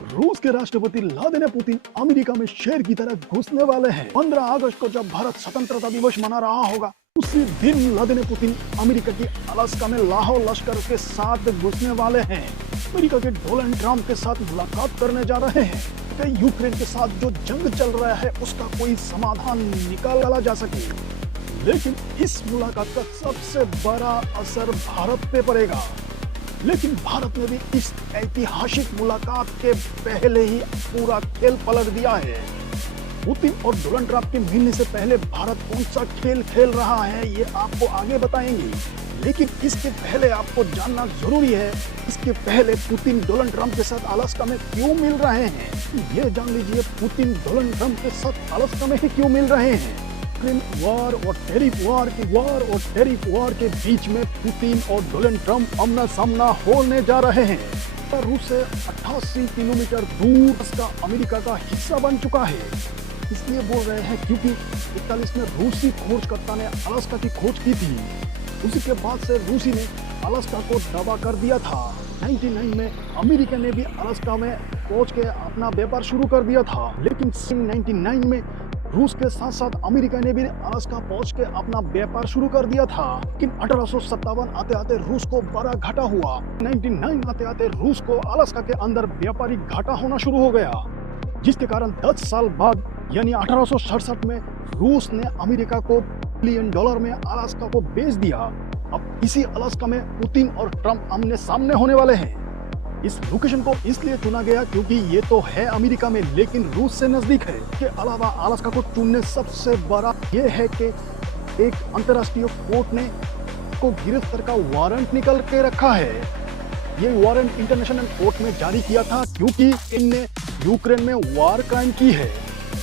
रूस के राष्ट्रपति व्लादिमीर पुतिन अमेरिका में शेर की तरह घुसने वाले हैं। 15 अगस्त को जब भारत स्वतंत्रता दिवस मना रहा होगा, उसी दिन व्लादिमीर पुतिन अमेरिका की अलास्का में लाहौर लश्कर के साथ घुसने वाले हैं। अमेरिका के डोनाल्ड ट्रंप के साथ मुलाकात करने जा रहे हैं कि यूक्रेन के साथ जो जंग चल रहा है उसका कोई समाधान निकाला जा सके। लेकिन इस मुलाकात का सबसे बड़ा असर भारत पे पड़ेगा। लेकिन भारत ने भी इस ऐतिहासिक मुलाकात के पहले ही पूरा खेल पलट दिया है। पुतिन और डोनाल्ड ट्रंप के मिलने से पहले भारत कौन सा खेल खेल रहा है ये आपको आगे बताएंगे। लेकिन इसके पहले आपको जानना जरूरी है, इसके पहले पुतिन डोनाल्ड ट्रंप के साथ अलास्का में क्यों मिल रहे हैं। ये जान लीजिए पुतिन डोनाल्ड ट्रंप के साथ अलास्का में ही क्यों मिल रहे हैं। वार और टेरिफ वार के बीच में पुतिन और डोनाल्ड ट्रंप आमना सामना होने जा रहे हैं। रूस से 88 किलोमीटर दूर इसका अमेरिका का हिस्सा बन चुका है। इसलिए बोल रहे हैं क्योंकि 41 में रूसी खोजकर्ता ने अलास्का की खोज की थी। उसी के बाद से रूसी ने अलास्का को दबा कर दिया था। 99 में अमेरिका ने भी अलास्का में पहुंच के अपना व्यापार शुरू कर दिया था। लेकिन 99 में रूस के साथ साथ अमेरिका ने भी अलास्का पहुंच के अपना व्यापार शुरू कर दिया था। लेकिन 1857 आते आते रूस को बड़ा घाटा हुआ। 99 आते आते रूस को अलास्का के अंदर व्यापारिक घाटा होना शुरू हो गया, जिसके कारण 10 साल बाद यानी 1867 में रूस ने अमेरिका को $1 बिलियन में अलास्का को बेच दिया। अब इसी अलास्का में पुतिन और ट्रंप आमने सामने होने वाले हैं। इस लोकेशन को इसलिए चुना गया क्योंकि ये तो है अमेरिका में, लेकिन रूस से नजदीक है। के अलावा अलास्का को चुनने सबसे बड़ा ये है कि एक अंतर्राष्ट्रीय कोर्ट ने को गिरफ्तार का वारंट निकल के रखा है। ये वारंट इंटरनेशनल कोर्ट में जारी किया था क्योंकि इनने यूक्रेन में वार क्राइम की है।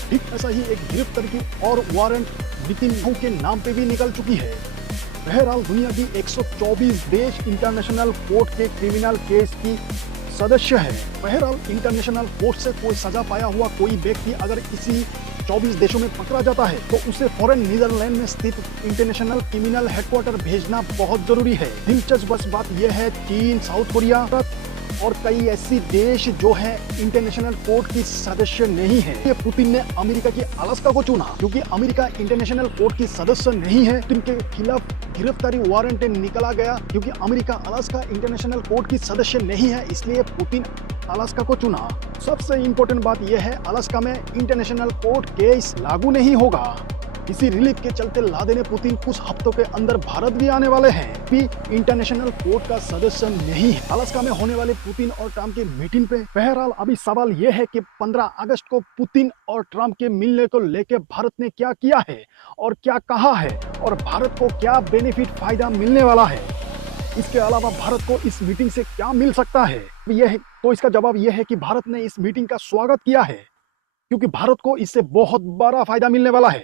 ठीक ऐसा ही एक गिरफ्तार की और वारंट नेतन्याहू के नाम पे भी निकल चुकी है। बहरहाल दुनिया की 124 देश इंटरनेशनल कोर्ट के क्रिमिनल केस की सदस्य है। बहरहाल इंटरनेशनल कोर्ट से कोई सजा पाया हुआ कोई व्यक्ति अगर किसी 24 देशों में पकड़ा जाता है तो उसे फौरन नीदरलैंड में स्थित इंटरनेशनल क्रिमिनल हेडक्वार्टर भेजना बहुत जरूरी है। दिलचस्प बस बात यह है, चीन, साउथ कोरिया और कई ऐसी देश जो है इंटरनेशनल कोर्ट की सदस्य नहीं है। ये पुतिन ने अमेरिका की अलास्का को चुना क्योंकि अमेरिका इंटरनेशनल कोर्ट की सदस्य नहीं है। इनके खिलाफ गिरफ्तारी वारंट निकला गया क्योंकि अमेरिका अलास्का इंटरनेशनल कोर्ट की सदस्य नहीं है, इसलिए पुतिन अलास्का को चुना। सबसे इम्पोर्टेंट बात यह है, अलास्का में इंटरनेशनल कोर्ट केस लागू नहीं होगा। इसी रिलीफ के चलते व्लादिमीर पुतिन कुछ हफ्तों के अंदर भारत भी आने वाले हैं। भी इंटरनेशनल कोर्ट का सदस्य नहीं है। अलास्का में होने वाले पुतिन और ट्रंप की मीटिंग पे बहरहाल अभी सवाल यह है कि 15 अगस्त को पुतिन और ट्रंप के मिलने को लेकर भारत ने क्या किया है और क्या कहा है और भारत को क्या बेनिफिट फायदा मिलने वाला है। इसके अलावा भारत को इस मीटिंग से क्या मिल सकता है, तो इसका जवाब यह है कि भारत ने इस मीटिंग का स्वागत किया है क्योंकि भारत को इससे बहुत बड़ा फायदा मिलने वाला है।